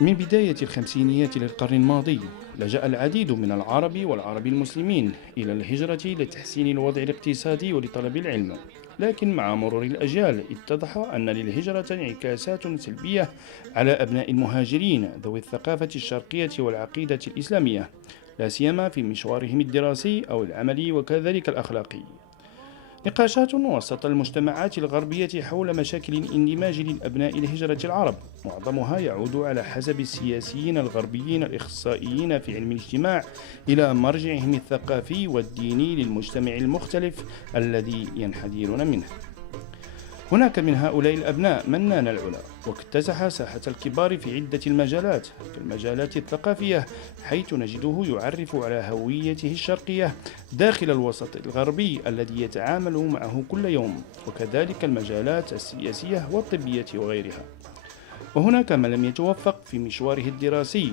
من بداية الخمسينيات للقرن الماضي لجأ العديد من العرب والعرب المسلمين إلى الهجرة لتحسين الوضع الاقتصادي ولطلب العلم، لكن مع مرور الأجيال اتضح أن للهجرة انعكاسات سلبية على أبناء المهاجرين ذوي الثقافة الشرقية والعقيدة الإسلامية، لا سيما في مشوارهم الدراسي أو العملي وكذلك الأخلاقي. نقاشات وسط المجتمعات الغربية حول مشاكل الاندماج للأبناء الهجرة العرب، معظمها يعود على حسب السياسيين الغربيين الإخصائيين في علم الاجتماع إلى مرجعهم الثقافي والديني للمجتمع المختلف الذي ينحدرون منه. هناك من هؤلاء الأبناء من نال العلا واكتسح ساحة الكبار في عدة المجالات كالمجالات الثقافية، حيث نجده يعرف على هويته الشرقية داخل الوسط الغربي الذي يتعامل معه كل يوم، وكذلك المجالات السياسية والطبية وغيرها. وهناك من لم يتوفق في مشواره الدراسي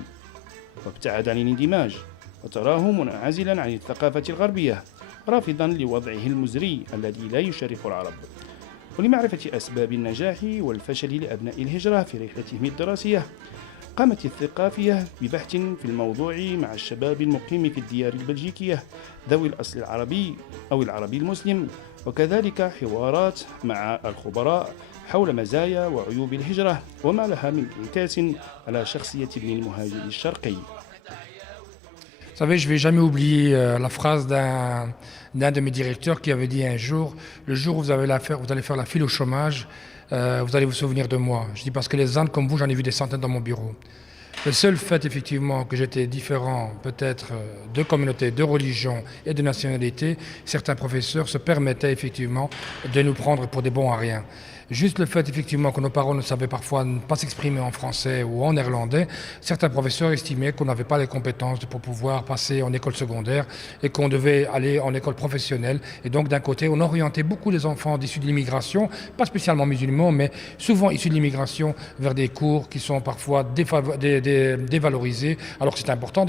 وابتعد عن الاندماج وتراه منعزلا عن الثقافة الغربية، رافضا لوضعه المزري الذي لا يشرف العرب. ولمعرفة أسباب النجاح والفشل لأبناء الهجرة في رحلتهم الدراسية، قامت الثقافية ببحث في الموضوع مع الشباب المقيم في الديار البلجيكية ذوي الأصل العربي أو العربي المسلم، وكذلك حوارات مع الخبراء حول مزايا وعيوب الهجرة وما لها من انعكاس على شخصية ابن المهاجر الشرقي. Vous savez, je ne vais jamais oublier la phrase d'un de mes directeurs qui avait dit un jour, le jour où vous allez faire la file au chômage, vous allez vous souvenir de moi. Je dis parce que les ânes comme vous, j'en ai vu des centaines dans mon bureau. Le seul fait effectivement que j'étais différent peut-être de communauté, de religion et de nationalité, certains professeurs se permettaient effectivement de nous prendre pour des bons à rien. Juste le fait effectivement que nos parents ne savaient parfois pas s'exprimer en français ou en néerlandais, certains professeurs estimaient qu'on n'avait pas les compétences pour pouvoir passer en école secondaire et qu'on devait aller en école professionnelle. Et donc d'un côté, on orientait beaucoup les enfants d'issus de l'immigration, pas spécialement musulmans, mais souvent issus de l'immigration, vers des cours qui sont parfois dévalorisés, alors que c'est important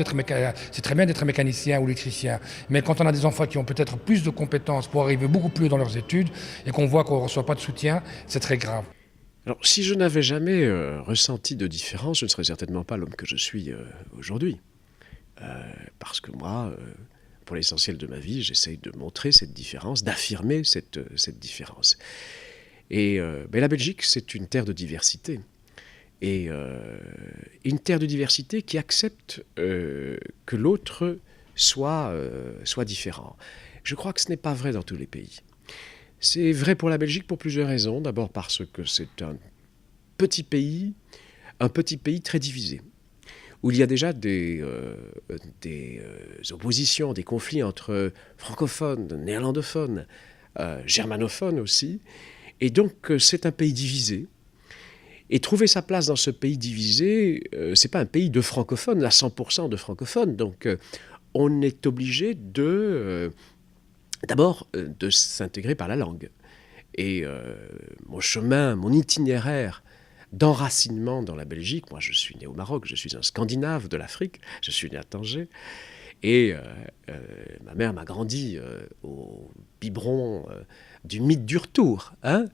c'est très bien d'être mécanicien ou électricien. Mais quand on a des enfants qui ont peut-être plus de compétences pour arriver beaucoup plus dans leurs études et qu'on voit qu'on ne reçoit pas de soutien, c'est très grave. Alors, si je n'avais jamais ressenti de différence, je ne serais certainement pas l'homme que je suis aujourd'hui. Parce que moi, pour l'essentiel de ma vie, j'essaye de montrer cette différence, d'affirmer cette différence. Et la Belgique, c'est une terre de diversité. Et une terre de diversité qui accepte que l'autre soit différent. Je crois que ce n'est pas vrai dans tous les pays. C'est vrai pour la Belgique pour plusieurs raisons. D'abord parce que c'est un petit pays très divisé, où il y a déjà des oppositions, des conflits entre francophones, néerlandophones, germanophones aussi. Et donc c'est un pays divisé. Et trouver sa place dans ce pays divisé, c'est pas un pays de francophones, à 100% de francophones. Donc on est obligé d'abord de s'intégrer par la langue. Et mon chemin, mon itinéraire d'enracinement dans la Belgique, moi je suis né au Maroc, je suis un Scandinave de l'Afrique, je suis né à Tanger, et ma mère m'a grandi au biberon du mythe du retour, hein,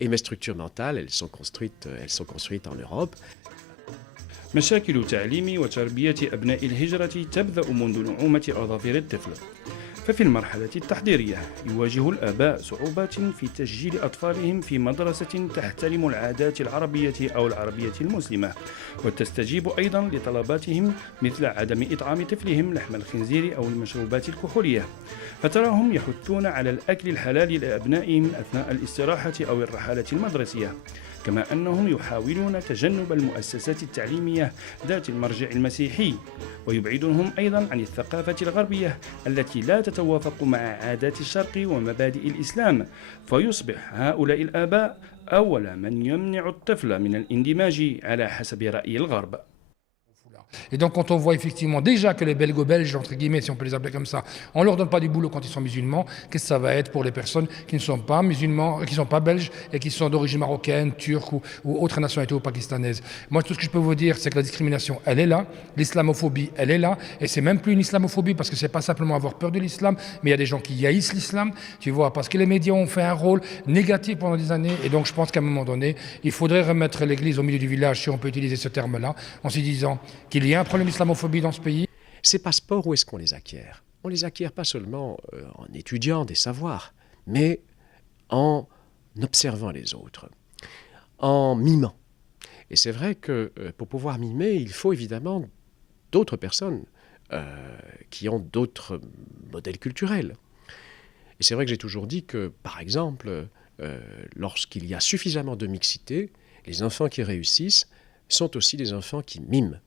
et mes structures mentales, elles sont construites en Europe. مشاكل تعليم وتربية أبناء الهجرة تبدأ منذ نعومة أظافر الطفل. ففي المرحلة التحضيرية يواجه الآباء صعوبات في تسجيل أطفالهم في مدرسة تحترم العادات العربية أو العربية المسلمة، وتستجيب أيضا لطلباتهم مثل عدم إطعام طفلهم لحم الخنزير أو المشروبات الكحولية، فتراهم يحثون على الأكل الحلال لأبنائهم أثناء الاستراحة أو الرحلات المدرسية، كما أنهم يحاولون تجنب المؤسسات التعليمية ذات المرجع المسيحي، ويبعدونهم أيضا عن الثقافة الغربية التي لا تتوافق مع عادات الشرق ومبادئ الإسلام، فيصبح هؤلاء الآباء أول من يمنع الطفل من الاندماج على حسب رأي الغرب. Et donc quand on voit effectivement déjà que les belgo-belges, entre guillemets, si on peut les appeler comme ça, on ne leur donne pas du boulot quand ils sont musulmans, qu'est-ce que ça va être pour les personnes qui ne sont pas musulmans, qui ne sont pas belges et qui sont d'origine marocaine, turque ou autre nationalité ou pakistanaise. Moi, tout ce que je peux vous dire, c'est que la discrimination, elle est là, l'islamophobie, elle est là, et c'est même plus une islamophobie parce que c'est pas simplement avoir peur de l'islam, mais il y a des gens qui haïssent l'islam, tu vois, parce que les médias ont fait un rôle négatif pendant des années, et donc je pense qu'à un moment donné, il faudrait remettre l'église au milieu du village, si on peut utiliser ce terme-là, en se disant qu'il y a un problème d'islamophobie dans ce pays. Ces passeports, où est-ce qu'on les acquiert? On les acquiert pas seulement en étudiant des savoirs, mais en observant les autres, en mimant. Et c'est vrai que pour pouvoir mimer, il faut évidemment d'autres personnes qui ont d'autres modèles culturels. Et c'est vrai que j'ai toujours dit que, par exemple, lorsqu'il y a suffisamment de mixité, les enfants qui réussissent sont aussi des enfants qui miment,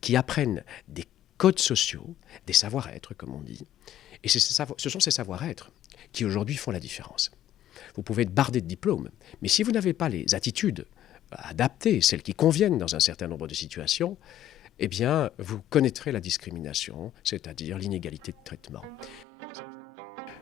qui apprennent des codes sociaux, des savoir-être, comme on dit. Et ce sont ces savoir-être qui aujourd'hui font la différence. Vous pouvez être bardé de diplômes, mais si vous n'avez pas les attitudes adaptées, celles qui conviennent dans un certain nombre de situations, eh bien, vous connaîtrez la discrimination, c'est-à-dire l'inégalité de traitement.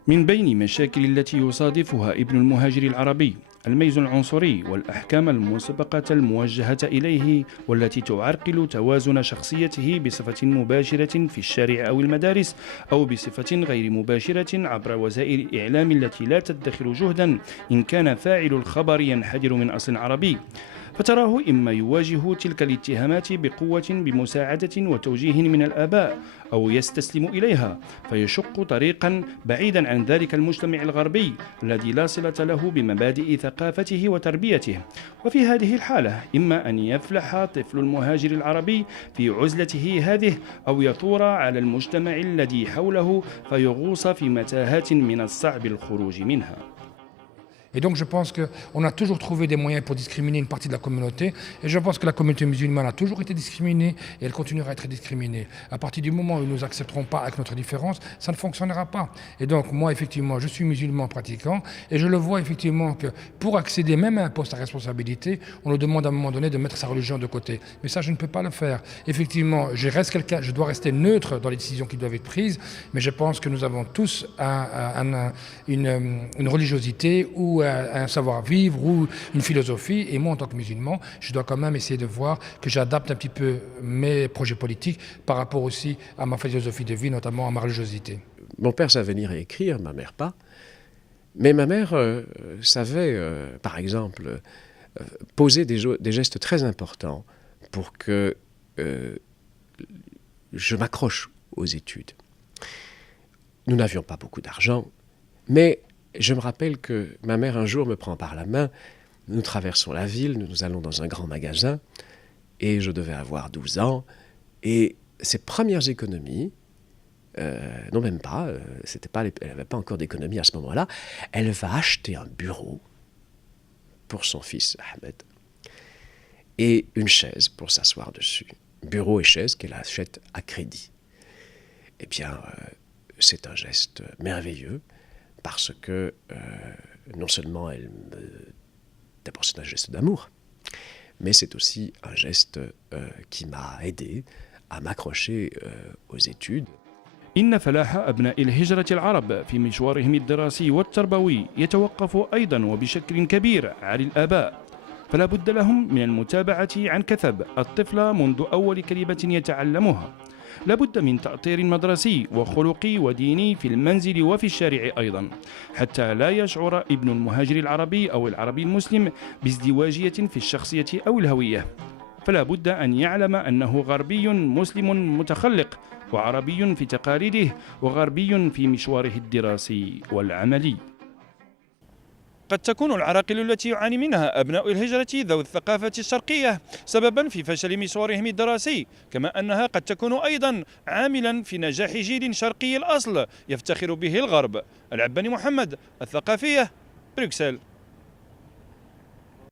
من بين مشاكل التي يصادفها ابن المهاجر العربي الميز العنصري والأحكام المسبقة الموجهة إليه والتي تعرقل توازن شخصيته بصفة مباشرة في الشارع أو المدارس أو بصفة غير مباشرة عبر وسائل الإعلام التي لا تدخر جهدا إن كان فاعل الخبر ينحدر من أصل عربي. فتراه إما يواجه تلك الاتهامات بقوة بمساعدة وتوجيه من الآباء أو يستسلم إليها فيشق طريقا بعيدا عن ذلك المجتمع الغربي الذي لا صلة له بمبادئ ثقافته وتربيته. وفي هذه الحالة إما أن يفلح طفل المهاجر العربي في عزلته هذه أو يثور على المجتمع الذي حوله فيغوص في متاهات من الصعب الخروج منها. Et donc je pense qu'on a toujours trouvé des moyens pour discriminer une partie de la communauté. Et je pense que la communauté musulmane a toujours été discriminée et elle continuera à être discriminée. À partir du moment où nous n'accepterons pas avec notre différence, ça ne fonctionnera pas. Et donc moi, effectivement, je suis musulman pratiquant et je le vois effectivement que pour accéder même à un poste à responsabilité, on nous demande à un moment donné de mettre sa religion de côté. Mais ça, je ne peux pas le faire. Effectivement, je dois rester neutre dans les décisions qui doivent être prises, mais je pense que nous avons tous une religiosité ou un savoir-vivre ou une philosophie. Et moi, en tant que musulman, je dois quand même essayer de voir que j'adapte un petit peu mes projets politiques par rapport aussi à ma philosophie de vie, notamment à ma religiosité. Mon père savait lire et écrire, ma mère pas. Mais ma mère savait, par exemple, poser des gestes très importants pour que je m'accroche aux études. Nous n'avions pas beaucoup d'argent, mais je me rappelle que ma mère un jour me prend par la main, nous traversons la ville, nous allons dans un grand magasin, et je devais avoir 12 ans, et ses premières économies, non même pas, elle n'avait pas encore d'économie à ce moment-là, elle va acheter un bureau pour son fils Ahmed, et une chaise pour s'asseoir dessus. Bureau et chaise qu'elle achète à crédit. Eh bien, c'est un geste merveilleux, parce que non seulement d'abord c'est un geste d'amour, mais c'est aussi un geste qui m'a aidé à m'accrocher aux études. إن فلاح أبناء الهجرة العرب في مشوارهم الدراسي والتربوي يتوقف أيضا وبشكل كبير على الآباء، فلا بد لهم من المتابعة عن كثب الطفل منذ أول كلمة يتعلمها. لا بد من تأطير مدرسي وخلقي وديني في المنزل وفي الشارع أيضا، حتى لا يشعر ابن المهاجر العربي أو العربي المسلم بازدواجية في الشخصية أو الهوية. فلا بد أن يعلم أنه غربي مسلم متخلق وعربي في تقاليده وغربي في مشواره الدراسي والعملي. قد تكون العراقيل التي يعاني منها أبناء الهجرة ذوي الثقافة الشرقية سببا في فشل مشوارهم الدراسي، كما أنها قد تكون أيضا عاملا في نجاح جيل شرقي الأصل يفتخر به الغرب. العباني محمد، الثقافية، بروكسل.